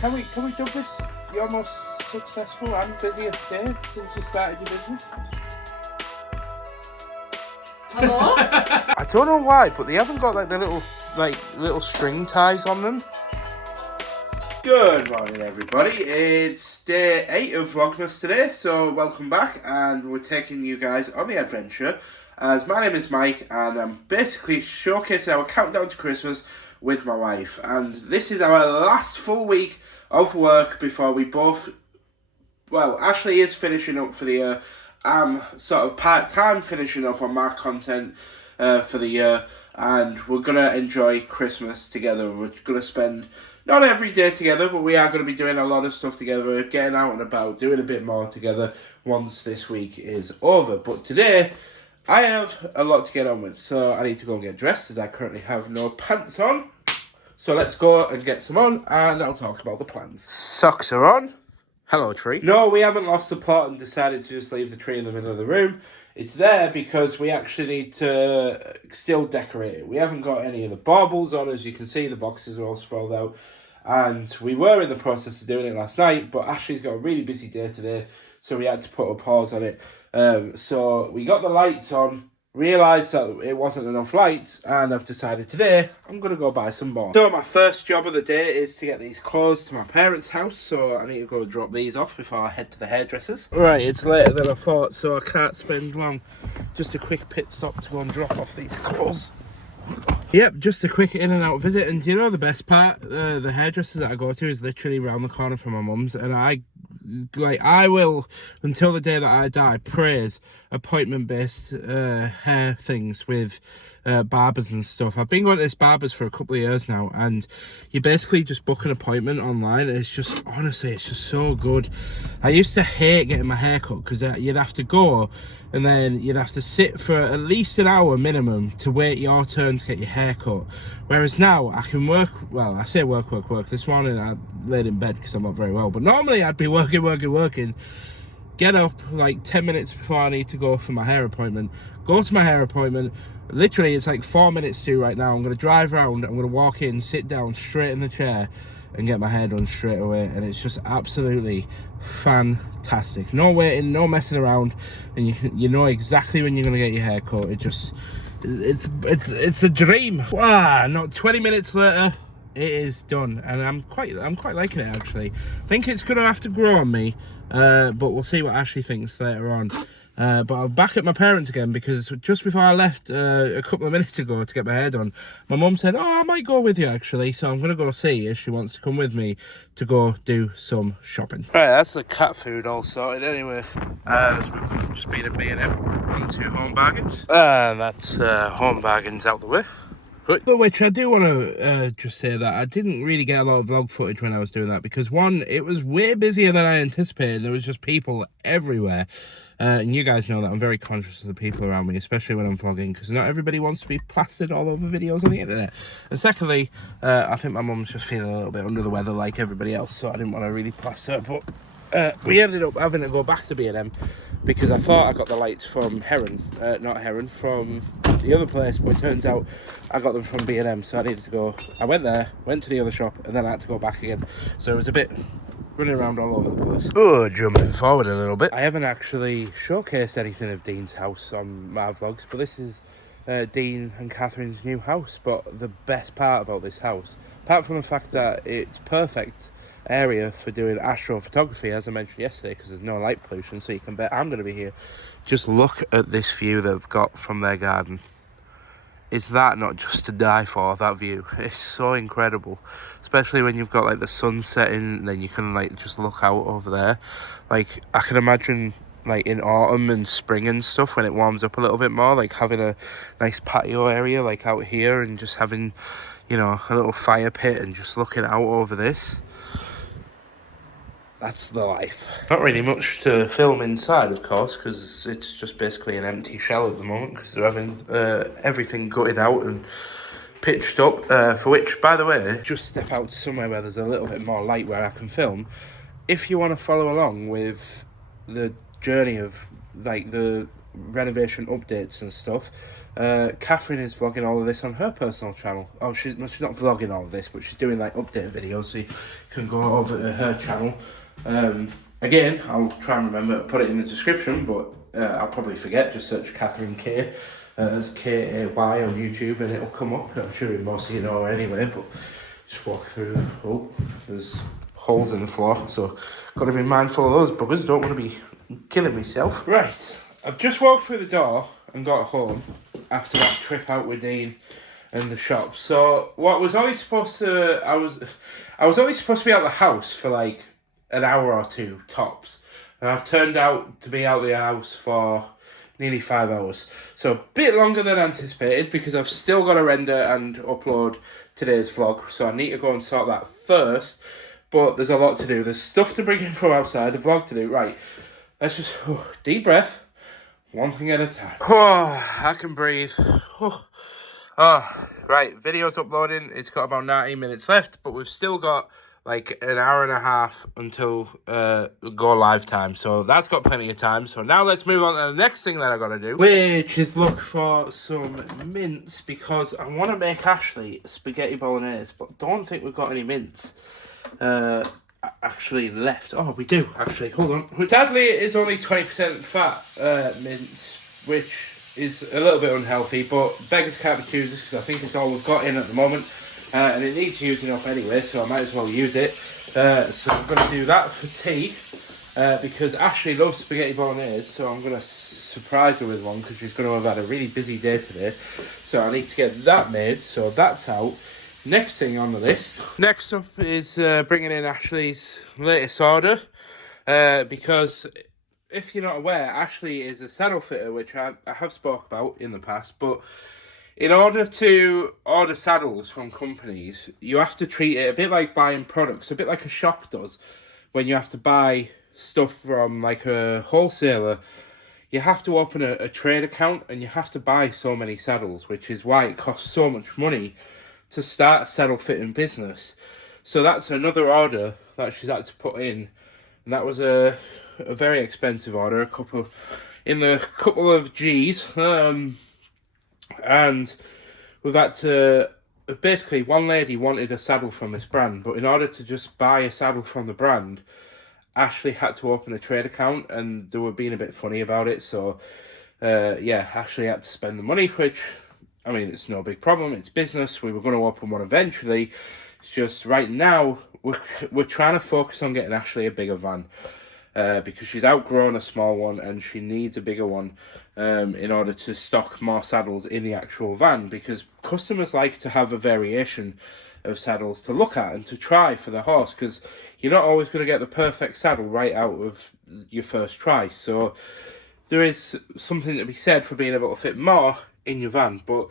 Can we dub this your most successful and busiest day since you started your business? Hello? I don't know why, but they haven't got like the little string ties on them. Good morning, everybody. It's day 8 of Vlogmas today, so welcome back, and we're taking you guys on the adventure. As my name is Mike, and I'm basically showcasing our countdown to Christmas with my wife. And this is our last full week of work before we both... Well, Ashleigh is finishing up for the year. I'm sort of part-time finishing up on my content for the year. And we're going to enjoy Christmas together. We're going to spend... not every day together, but we are going to be doing a lot of stuff together, getting out and about, doing a bit more together once this week is over. But today, I have a lot to get on with, so I need to go and get dressed as I currently have no pants on. So let's go and get some on, and I'll talk about the plans. Socks are on. Hello, tree. No, we haven't lost the plot and decided to just leave the tree in the middle of the room. It's there because we actually need to still decorate it. We haven't got any of the baubles on, as you can see. The boxes are all sprawled out. And we were in the process of doing it last night, but Ashleigh's got a really busy day today, so we had to put a pause on it. So we got the lights on, realised that it wasn't enough lights, and I've decided today I'm going to go buy some more. So my first job of the day is to get these clothes to my parents' house, so I need to go drop these off before I head to the hairdressers. Right, it's later than I thought, so I can't spend long. Just a quick pit stop to go and drop off these clothes. Yep, just a quick in and out visit, and you know the best part? The hairdressers that I go to is literally round the corner from my mum's, and I will, until the day that I die, praise appointment-based hair things with barbers and stuff. I've been going to this barber's for a couple of years now, and you basically just book an appointment online. It's just, honestly, it's just so good. I used to hate getting my hair cut because you'd have to go and then you'd have to sit for at least an hour minimum to wait your turn to get your hair cut. Whereas now I can work, well, I say work. This morning I laid in bed because I'm not very well, but normally I'd be working, get up like 10 minutes before I need to go for my hair appointment, go to my hair appointment. Literally, it's like 4 minutes to right now. I'm going to drive around, I'm going to walk in, sit down straight in the chair and get my hair done straight away, and it's just absolutely fantastic. No waiting, no messing around, and you know exactly when you're going to get your hair cut. It's a dream. Wow, not 20 minutes later, it is done, and I'm quite liking it actually. I think it's going to have to grow on me, but we'll see what Ashleigh thinks later on. But I'm back at my parents again because just before I left a couple of minutes ago to get my hair done, my mum said, oh, I might go with you actually, so I'm going to go see if she wants to come with me to go do some shopping. Right, that's the cat food all sorted anyway. We've just been at B&M on to Home Bargains. And that's Home Bargains out the way. But which I do want to just say that I didn't really get a lot of vlog footage when I was doing that because one, it was way busier than I anticipated. There was just people everywhere. And you guys know that I'm very conscious of the people around me, especially when I'm vlogging, because not everybody wants to be plastered all over videos on the internet. And secondly, I think my mum's just feeling a little bit under the weather like everybody else, so I didn't want to really plaster her. But we ended up having to go back to B&M because I thought I got the lights from from the other place, but it turns out I got them from B&M, so I needed to go. I went there, went to the other shop, and then I had to go back again. So it was a bit running around all over the place. Oh, jumping forward a little bit. I haven't actually showcased anything of Dean's house on my vlogs, but this is Dean and Catherine's new house. But the best part about this house, apart from the fact that it's perfect area for doing astrophotography, as I mentioned yesterday, because there's no light pollution, so you can bet I'm going to be here. Just look at this view they've got from their garden. Is that not just to die for, that view? It's so incredible, especially when you've got like the sun setting and then you can like just look out over there. Like I can imagine like in autumn and spring and stuff when it warms up a little bit more, like having a nice patio area like out here and just having, you know, a little fire pit and just looking out over this. That's the life. Not really much to film inside, of course, because it's just basically an empty shell at the moment, because they're having everything gutted out and pitched up, for which, by the way, just step out to somewhere where there's a little bit more light where I can film. If you want to follow along with the journey of, like, the renovation updates and stuff, Catherine is vlogging all of this on her personal channel. Oh, she's not vlogging all of this, but she's doing like update videos, so you can go over to her channel. Again, I'll try and remember to put it in the description, but I'll probably forget. Just search Catherine K as K-A-Y on YouTube and it'll come up. I'm sure most of you know her anyway, but just walk through. Oh, there's holes in the floor, so got to be mindful of those buggers. Don't want to be killing myself. Right, I've just walked through the door and got home after that trip out with Dean and the shop. So what was only supposed to, I was only supposed to be out the house for like an hour or two tops, and I've turned out to be out the house for nearly 5 hours. So a bit longer than anticipated because I've still got to render and upload today's vlog. So I need to go and sort that first. But there's a lot to do. There's stuff to bring in from outside, the vlog to do. Right, let's just deep breath, one thing at a time. Oh, I can breathe. Right, video's uploading. It's got about 19 minutes left, but we've still got like an hour and a half until go live time. So that's got plenty of time. So now let's move on to the next thing that I got to do, which is look for some mince, because I want to make Ashleigh spaghetti bolognese, but don't think we've got any mince actually left. Oh, we do actually. Hold on. Sadly, it is only 20% fat mince, which is a little bit unhealthy, but beggars can't be choosers because I think it's all we've got in at the moment, and it needs using up anyway, so I might as well use it. So I'm going to do that for tea because Ashleigh loves spaghetti bolognese, so I'm going to surprise her with one because she's going to have had a really busy day today. So I need to get that made, so that's out. Next thing on the list. Next up is bringing in Ashleigh's latest order, because if you're not aware, Ashleigh is a saddle fitter, which I have spoke about in the past, but in order to order saddles from companies, you have to treat it a bit like buying products, a bit like a shop does when you have to buy stuff from like a wholesaler. You have to open a trade account and you have to buy so many saddles, which is why it costs so much money to start a saddle fitting business. So that's another order that she's had to put in, and that was a very expensive order, a couple of G's, and we've had to basically, one lady wanted a saddle from this brand, but in order to just buy a saddle from the brand, Ashleigh had to open a trade account, and they were being a bit funny about it. So yeah, Ashleigh had to spend the money, which, I mean, it's no big problem. It's business. We were going to open one eventually. It's just right now we're trying to focus on getting Ashleigh a bigger van, because she's outgrown a small one and she needs a bigger one in order to stock more saddles in the actual van, because customers like to have a variation of saddles to look at and to try for the horse, because you're not always going to get the perfect saddle right out of your first try. So there is something to be said for being able to fit more in your van, but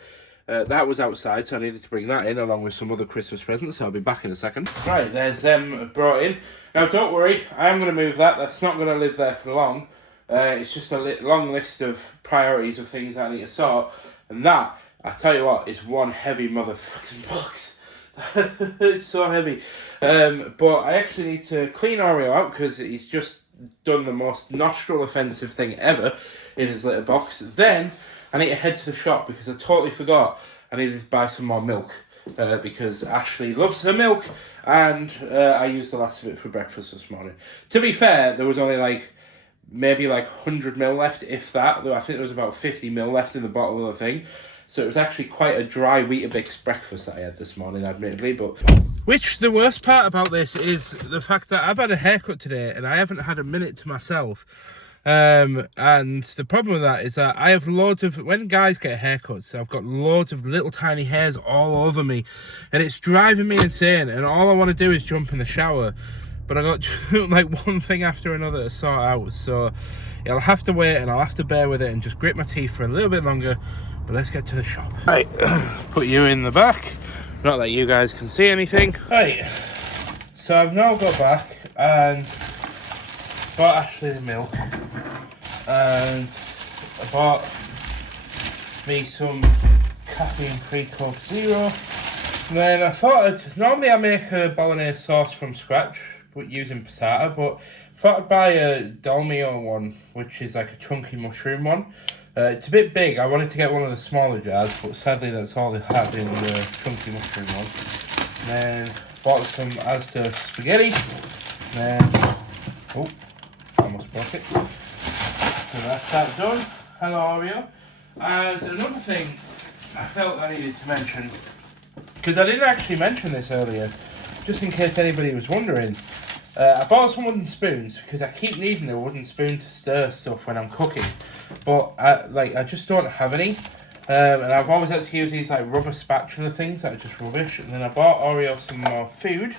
that was outside, so I needed to bring that in along with some other Christmas presents. So I'll be back in a second. Right, there's them brought in. Now don't worry, I am going to move that. That's not going to live there for long. It's just a long list of priorities of things I need to sort, and that, I tell you what, is one heavy motherfucking box. It's so heavy. But I actually need to clean Oreo out because he's just done the most nostril offensive thing ever in his litter box. Then I need to head to the shop because I totally forgot I needed to buy some more milk, because Ashleigh loves her milk, and I used the last of it for breakfast this morning. To be fair, there was only maybe 100ml left, if that. Though I think there was about 50ml left in the bottle of the thing. So it was actually quite a dry Weetabix breakfast that I had this morning, admittedly. But which, the worst part about this is the fact that I've had a haircut today and I haven't had a minute to myself. And the problem with that is that I have loads of, when guys get haircuts, I've got loads of little tiny hairs all over me, and it's driving me insane, and all I want to do is jump in the shower, but I got one thing after another to sort out. So yeah, I'll have to wait and I'll have to bear with it and just grit my teeth for a little bit longer. But let's get to the shop. Right, put you in the back, not that you guys can see anything. Right, so I've now got back and bought Ashleigh the milk, and I bought me some caffeine-free Coke Zero, and then I thought normally I make a bolognese sauce from scratch using passata, but I thought I'd buy a Dolmio one, which is like a chunky mushroom one, It's a bit big. I wanted to get one of the smaller jars, but sadly that's all they had in the chunky mushroom one. And then bought some Asda spaghetti. Then, oh, I almost broke it. So that's that done. Hello Oreo. And another thing I felt I needed to mention, because I didn't actually mention this earlier, just in case anybody was wondering. I bought some wooden spoons because I keep needing a wooden spoon to stir stuff when I'm cooking, but I just don't have any, and I've always had to use these like rubber spatula things that are just rubbish. And then I bought Oreo some more food,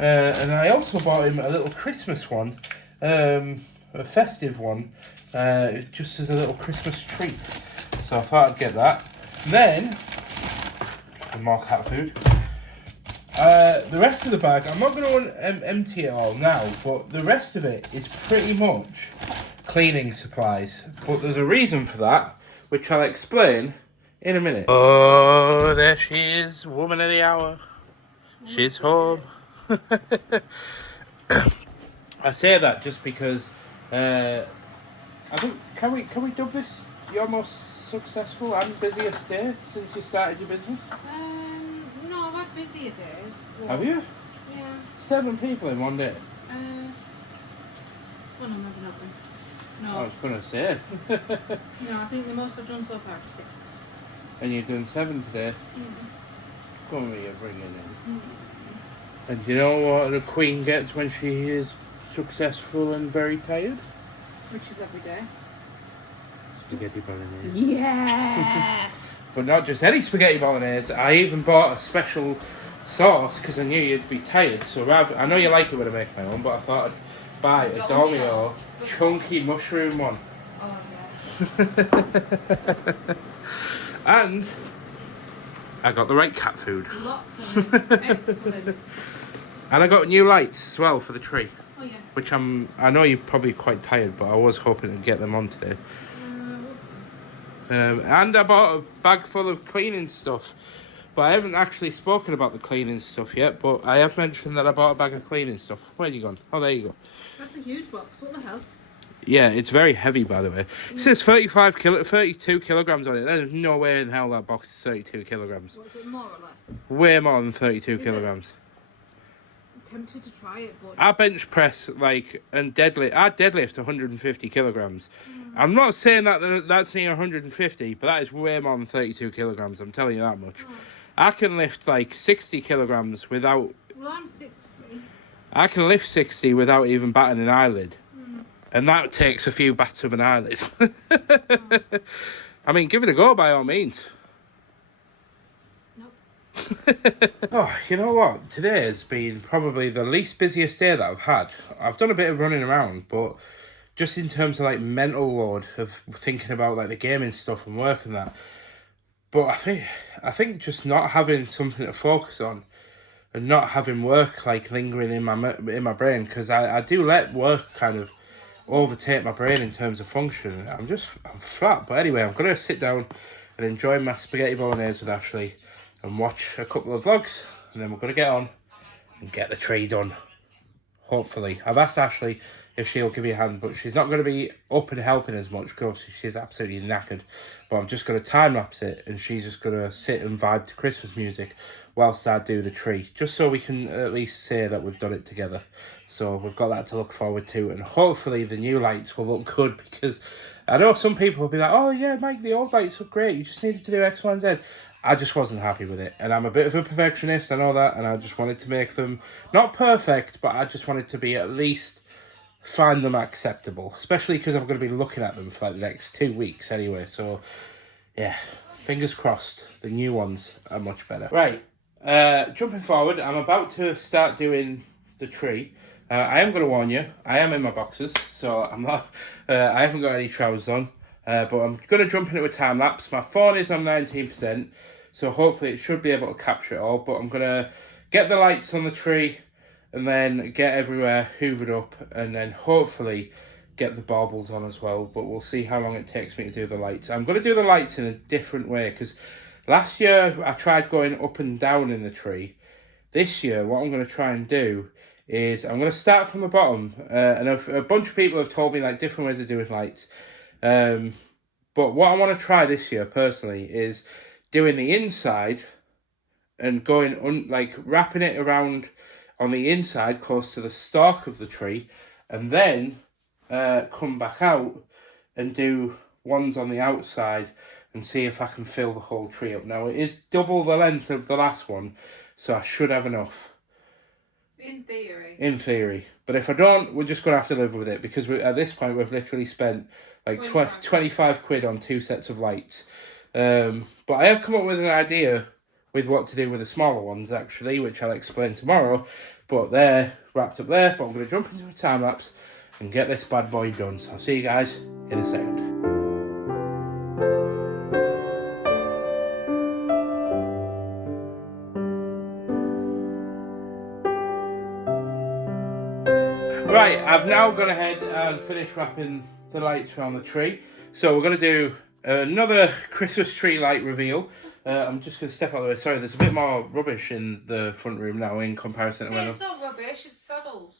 and I also bought him a little Christmas one, a festive one, just as a little Christmas treat. So I thought I'd get that. And then more cat food. The rest of the bag, I'm not going to empty it all now, but the rest of it is pretty much cleaning supplies. But there's a reason for that, which I'll explain in a minute. Oh, there she is, woman of the hour. She's home. I say that just because I think can we dub this your most successful and busiest day since you started your business? No, I've had busier days. Have you? Yeah. 7 people in one day? Oh no, maybe not then. No. I was going to say. No, I think the most I've done so far is 6. And you've done 7 today? Mm. Come here, bring it in. Mm. And do you know what the Queen gets when she is successful and very tired? Which is every day. Spaghetti bolognese. Yeah! But not just any spaghetti bolognese. I even bought a special sauce because I knew you'd be tired. So rather, I know you like it when I make my own, but I thought I'd buy a Domino chunky mushroom one. Oh yeah. And I got the right cat food. Lots of it. Excellent. And I got new lights as well for the tree. Oh yeah. Which I know you're probably quite tired, but I was hoping to get them on today. We'll see. And I bought a bag full of cleaning stuff. But I haven't actually spoken about the cleaning stuff yet, but I have mentioned that I bought a bag of cleaning stuff. Where you gone? Oh, there you go. That's a huge box. What the hell? Yeah, it's very heavy, by the way. It says 32 kilograms on it. There's no way in hell that box is 32 kilograms. What is it, more or less? Way more than 32 kilograms. I'm tempted to try it, but... I bench press, and deadlift. I deadlift 150 kilograms. I'm not saying that that's near 150, but that is way more than 32 kilograms. I'm telling you that much. Oh. I can lift, 60 kilograms without... Well, I'm 60. I can lift 60 without even batting an eyelid. And that takes a few bats of an eyelid. I mean, give it a go by all means. Nope. Oh, you know what? Today has been probably the least busiest day that I've had. I've done a bit of running around, but just in terms of mental load of thinking about the gaming stuff and work and that. But I think just not having something to focus on and not having work lingering in my brain, because I do let work kind of overtake my brain in terms of function. I'm flat. But anyway, I'm going to sit down and enjoy my spaghetti bolognese with Ashleigh and watch a couple of vlogs, and then we're going to get on and get the tree done. Hopefully. I've asked Ashleigh if she'll give me a hand, but she's not going to be up and helping as much because she's absolutely knackered. But I'm just going to time lapse it, and she's just going to sit and vibe to Christmas music whilst I do the tree, just so we can at least say that we've done it together. So we've got that to look forward to, and hopefully the new lights will look good, because I know some people will be like, oh yeah, Mike, the old lights look great, you just needed to do X, Y, and Z. I just wasn't happy with it, and I'm a bit of a perfectionist, I know that, and I just wanted to make them not perfect, but I just wanted to be at least find them acceptable, especially because I'm going to be looking at them for the next 2 weeks anyway. So yeah, fingers crossed the new ones are much better. Right, jumping forward, I'm about to start doing the tree. I am going to warn you, I am in my boxers, so I'm not. I haven't got any trousers on, but I'm going to jump into a time lapse. My phone is on 19%, so hopefully it should be able to capture it all. But I'm going to get the lights on the tree, and then get everywhere hoovered up, and then hopefully get the baubles on as well. But we'll see how long it takes me to do the lights. I'm going to do the lights in a different way, because last year I tried going up and down in the tree. This year, what I'm going to try and do is I'm going to start from the bottom. And a bunch of people have told me different ways of doing lights. But what I want to try this year, personally, is doing the inside and going, wrapping it around on the inside close to the stalk of the tree, and then come back out and do ones on the outside and see if I can fill the whole tree up. Now, it is double the length of the last one, so I should have enough. In theory. In theory. But if I don't, we're just going to have to live with it, because at this point we've literally spent like 25 quid on 2 sets of lights. But I have come up with an idea with what to do with the smaller ones, actually, which I'll explain tomorrow. But they're wrapped up there, but I'm going to jump into a time lapse and get this bad boy done. So I'll see you guys in a second. Right, I've now gone ahead and finished wrapping the lights around the tree. So we're going to do another Christmas tree light reveal. I'm just going to step out of the way. Sorry, there's a bit more rubbish in the front room now in comparison to when it's not rubbish, it's saddles.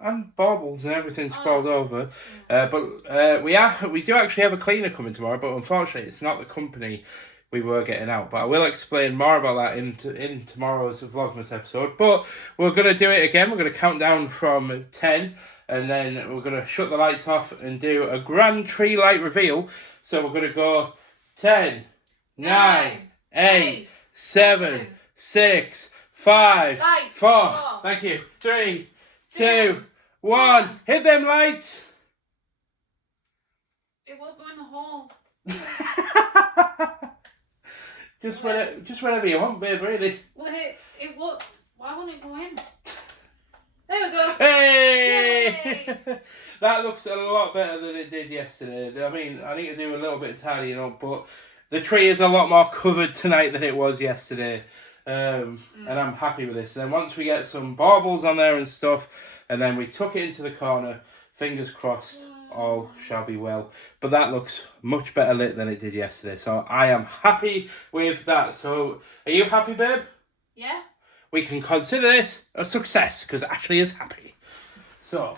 And baubles and everything sprawled over. But we do actually have a cleaner coming tomorrow, but unfortunately it's not the company we were getting out. But I will explain more about that in tomorrow's Vlogmas episode. But we're going to do it again. We're going to count down from 10, and then we're going to shut the lights off and do a grand tree light reveal. So we're going to go 10, 9, 8, 7, 6, 5, 4. Thank you. 3, 2, 1. Hit them lights. It won't go in the hole. just wherever you want, babe, really. Wait, it won't. Why won't it go in? There we go. Hey! That looks a lot better than it did yesterday. I mean, I need to do a little bit of tidying up, but the tree is a lot more covered tonight than it was yesterday. And I'm happy with this. And then once we get some baubles on there and stuff, and then we tuck it into the corner, fingers crossed, all shall be well. But that looks much better lit than it did yesterday, so I am happy with that. So, are you happy, babe? Yeah. We can consider this a success, because Ashleigh is happy. So,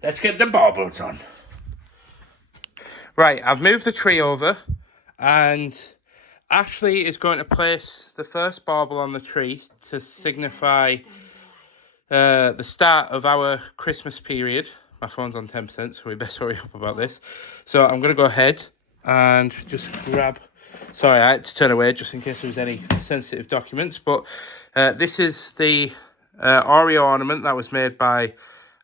let's get the baubles on. Right, I've moved the tree over, and Ashleigh is going to place the first bauble on the tree to signify the start of our Christmas period. My phone's on 10%, so we best hurry up about this. So I'm going to go ahead and just grab... Sorry, I had to turn away just in case there was any sensitive documents. But this is the Oreo ornament that was made by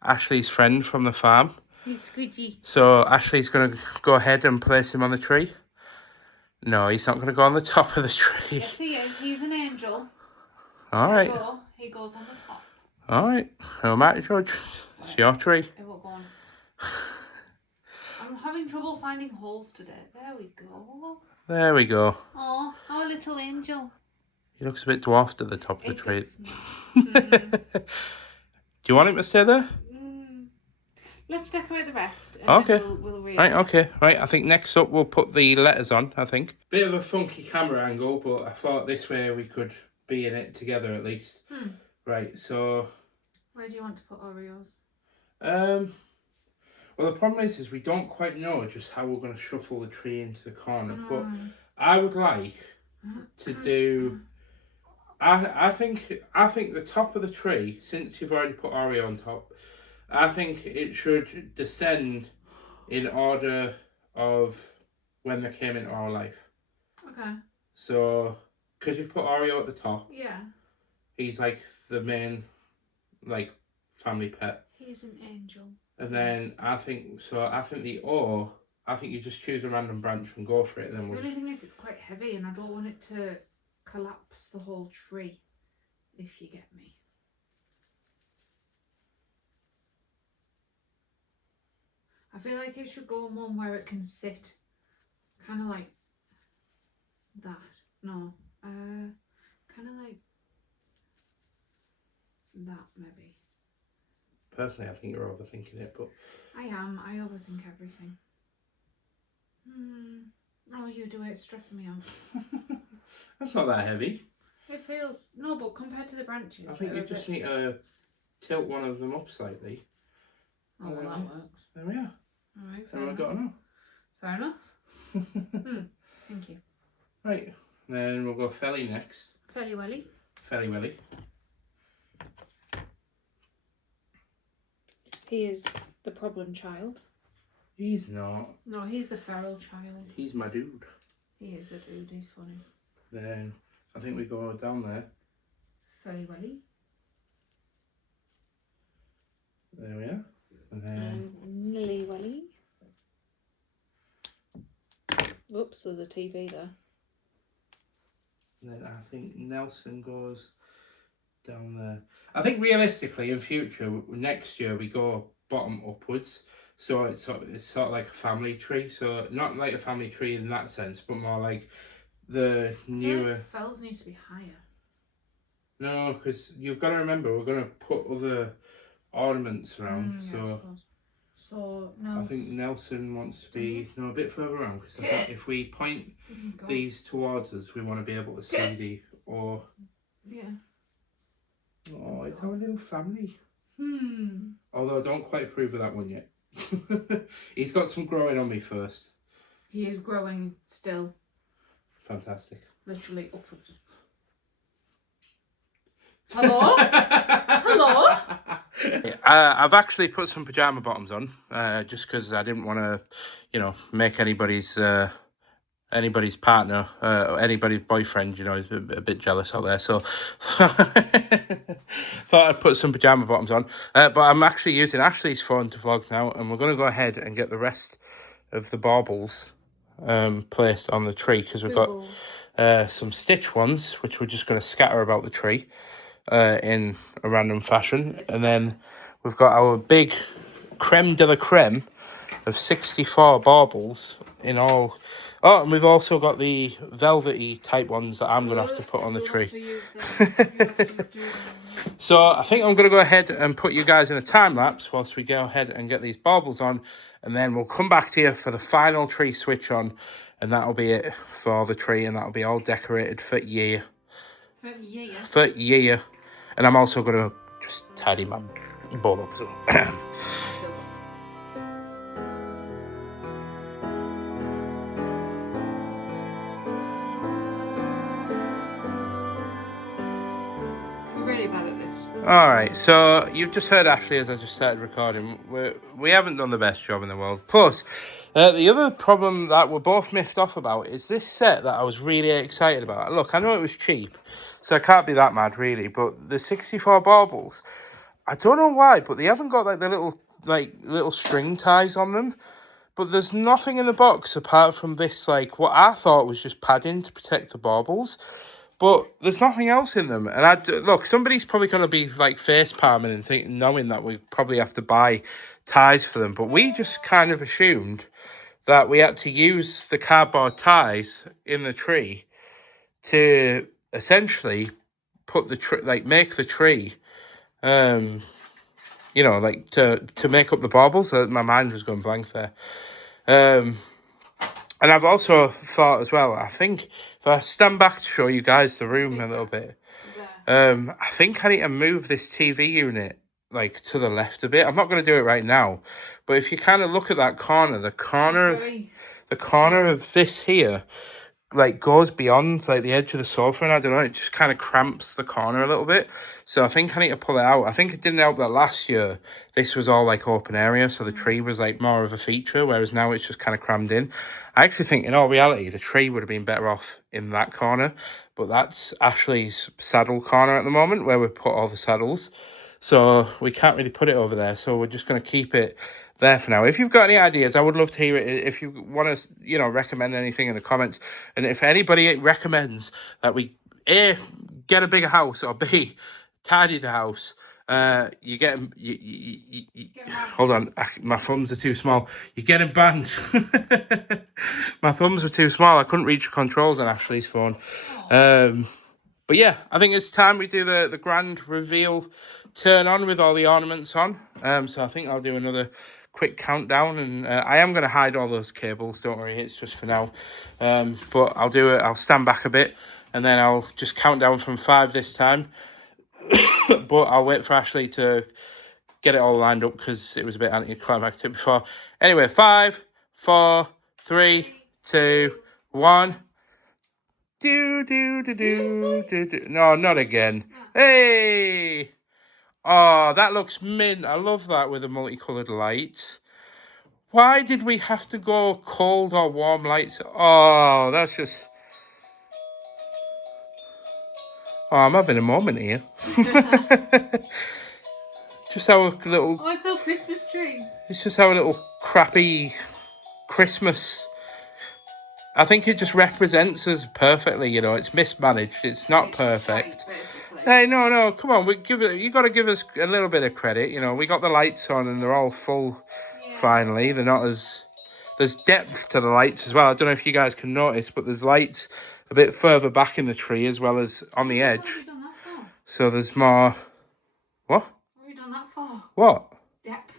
Ashleigh's friend from the farm. He's squidgy. So Ashleigh's going to go ahead and place him on the tree. No, he's not going to go on the top of the tree. Yes, he is. He's an angel. All right. He goes on the top. All right. No matter, George. It's your tree. It won't go on. I'm having trouble finding holes today. There we go. There we go. Oh, our little angel. He looks a bit dwarfed at the top of the tree. Do you want him to stay there? Let's decorate the rest. And okay. Then we'll reassess. Right, okay. Right, I think next up we'll put the letters on, I think. Bit of a funky camera angle, but I thought this way we could be in it together at least. Right, so... Where do you want to put Oreos? Well, the problem is we don't quite know just how we're going to shuffle the tree into the corner. But I would like to do... I think the top of the tree, since you've already put Oreo on top, I think it should descend in order of when they came into our life. Okay. So, because you've put Oreo at the top. Yeah. He's like the main, like, family pet. He's an angel. And then I think the O, I think you just choose a random branch and go for it. And then the only thing is it's quite heavy and I don't want it to collapse the whole tree, if you get me. I feel like it should go on one where it can sit, kind of like that. No, kind of like that maybe. Personally, I think you're overthinking it, but... I am. I overthink everything. Oh, you do it. It's stressing me out. That's not that heavy. It feels... No, but compared to the branches... I think you just need to tilt one of them up slightly. Oh, well, that works. There we are. Alright, then we've got enough. Fair enough. Thank you. Right, then we'll go Felly next. Felly welly. Felly welly. He is the problem child. He's not. No, he's the feral child. He's my dude. He is a dude, he's funny. Then I think we go down there. Felly welly. There we are. And then Nilly welly. Oops, there's a TV there. then I think Nelson goes down there. I think realistically in future, next year we go bottom upwards. So it's sort of like a family tree. So not like a family tree in that sense, but more like the newer... Fells needs to be higher. No, because you've got to remember, we're going to put other ornaments around. So I think Nelson wants to be a bit further around, because I think if we point these towards us, we want to be able to see the... Or... Yeah. Oh, it's our little family. Although I don't quite approve of that one yet. He's got some growing on me first. He is growing still. Fantastic. Literally upwards. Hello? Hello? I've actually put some pyjama bottoms on, just because I didn't want to, make anybody's partner, or anybody's boyfriend, is a bit jealous out there. So thought I'd put some pyjama bottoms on. But I'm actually using Ashleigh's phone to vlog now, and we're going to go ahead and get the rest of the baubles placed on the tree, because we've got some stitch ones, which we're just going to scatter about the tree in a random fashion. And then we've got our big creme de la creme of 64 baubles in all. Oh, and we've also got the velvety type ones that I'm going to have to put on the tree. So I think I'm going to go ahead and put you guys in a time lapse whilst we go ahead and get these baubles on, and then we'll come back to you for the final tree switch on, and that'll be it for the tree, and that'll be all decorated for year. For year. And I'm also going to just tidy my bowl up as well. Really bad at this. Alright, so you've just heard Ashleigh as I just started recording. We haven't done the best job in the world. Plus, the other problem that we're both miffed off about is this set that I was really excited about. Look, I know it was cheap, so I can't be that mad really, but the 64 baubles, I don't know why, but they haven't got the little string ties on them. But there's nothing in the box apart from this, what I thought was just padding to protect the baubles. But there's nothing else in them. And look, somebody's probably going to be face palming and knowing that we probably have to buy ties for them. But we just kind of assumed that we had to use the cardboard ties in the tree to essentially put the tree, make the tree, to make up the baubles. So my mind was going blank there. And I've also thought as well, I think if I stand back to show you guys the room a little bit, I think I need to move this TV unit to the left a bit. I'm not going to do it right now, but if you kind of look at that corner, the corner of this here, goes beyond the edge of the sofa, and I don't know, it just kind of cramps the corner a little bit. So I think I need to pull it out. I think it didn't help that last year this was all open area, so the tree was more of a feature, whereas now it's just kind of crammed in. I actually think in all reality the tree would have been better off in that corner, but that's Ashleigh's saddle corner at the moment where we put all the saddles, so we can't really put it over there, so we're just going to keep it there for now. If you've got any ideas, I would love to hear it. If you want to, recommend anything in the comments, and if anybody recommends that we A, get a bigger house, or B, tidy the house, you get them. Hold on, my thumbs are too small. You're getting banned. My thumbs are too small. I couldn't reach the controls on Ashleigh's phone. But yeah, I think it's time we do the grand reveal turn on with all the ornaments on. So I think I'll do another quick countdown, and I am going to hide all those cables, don't worry, it's just for now. But I'll do it, I'll stand back a bit, and then I'll just count down from 5 this time. But I'll wait for Ashleigh to get it all lined up, because it was a bit anticlimactic before. Anyway, 5, 4, 3, 2, 1. Do. No, not again. Hey! Oh, that looks mint. I love that with the multicoloured lights. Why did we have to go cold or warm lights? Oh, that's just... Oh, I'm having a moment here. Just our little... Oh, it's our Christmas tree. It's just our little crappy Christmas. I think it just represents us perfectly, you know. It's mismanaged. It's not perfect. Hey, no, come on. You got to give us a little bit of credit. You know, we got the lights on and they're all full. Yeah. Finally, they're not as... There's depth to the lights as well. I don't know if you guys can notice, but there's lights a bit further back in the tree as well as on the edge. What have you done that for? So there's more... What? What have you done that for? What? Depth.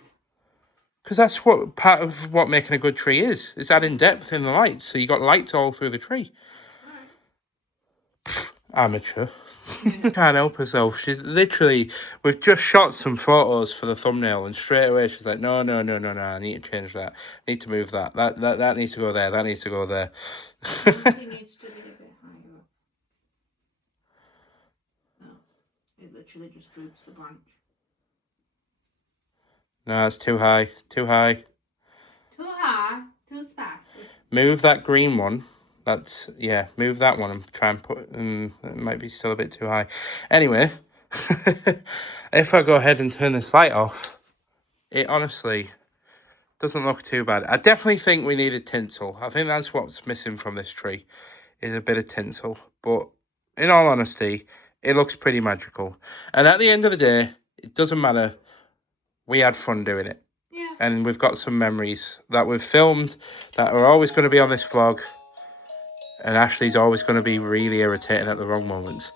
Because that's what part of what making a good tree is. It's adding depth in the lights. So you got lights all through the tree. Right. Amateur. Yeah. Can't help herself. She's literally... We've just shot some photos for the thumbnail and straight away she's like, no. I need to change that. I need to move that. That needs to go there. That needs to go there. It needs to be a bit higher up. No. It literally just droops the branch. No, it's too high. Too high. Too high. Too spicy. Move that green one. That's, yeah, move that one and try and put, it might be still a bit too high. Anyway, if I go ahead and turn this light off, it honestly doesn't look too bad. I definitely think we need a tinsel. I think that's what's missing from this tree, is a bit of tinsel. But in all honesty, it looks pretty magical. And at the end of the day, it doesn't matter. We had fun doing it. Yeah. And we've got some memories that we've filmed that are always going to be on this vlog. And Ashleigh's always going to be really irritating at the wrong moments.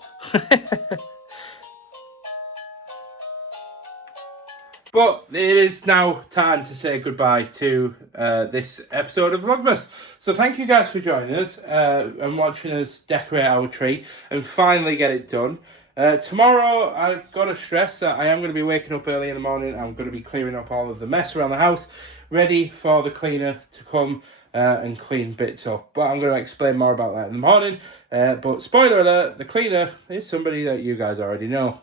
But it is now time to say goodbye to this episode of Vlogmas. So thank you guys for joining us and watching us decorate our tree and finally get it done. Tomorrow, I've got to stress that I am going to be waking up early in the morning. I'm going to be clearing up all of the mess around the house, ready for the cleaner to come and clean bits up. But I'm going to explain more about that in the morning. But spoiler alert, the cleaner is somebody that you guys already know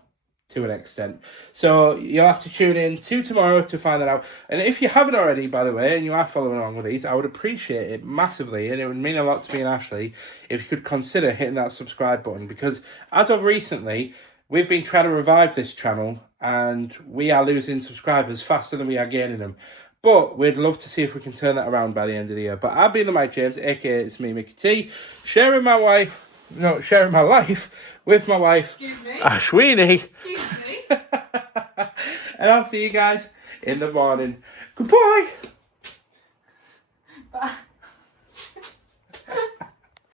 to an extent. So you'll have to tune in to tomorrow to find that out. And if you haven't already, by the way, and you are following along with these, I would appreciate it massively, and it would mean a lot to me and Ashleigh if you could consider hitting that subscribe button, because as of recently, we've been trying to revive this channel and we are losing subscribers faster than we are gaining them. But we'd love to see if we can turn that around by the end of the year. But I've been the Mike James, aka it's me, Mickey T, sharing my life with my wife, Ashleigh. And I'll see you guys in the morning. Goodbye.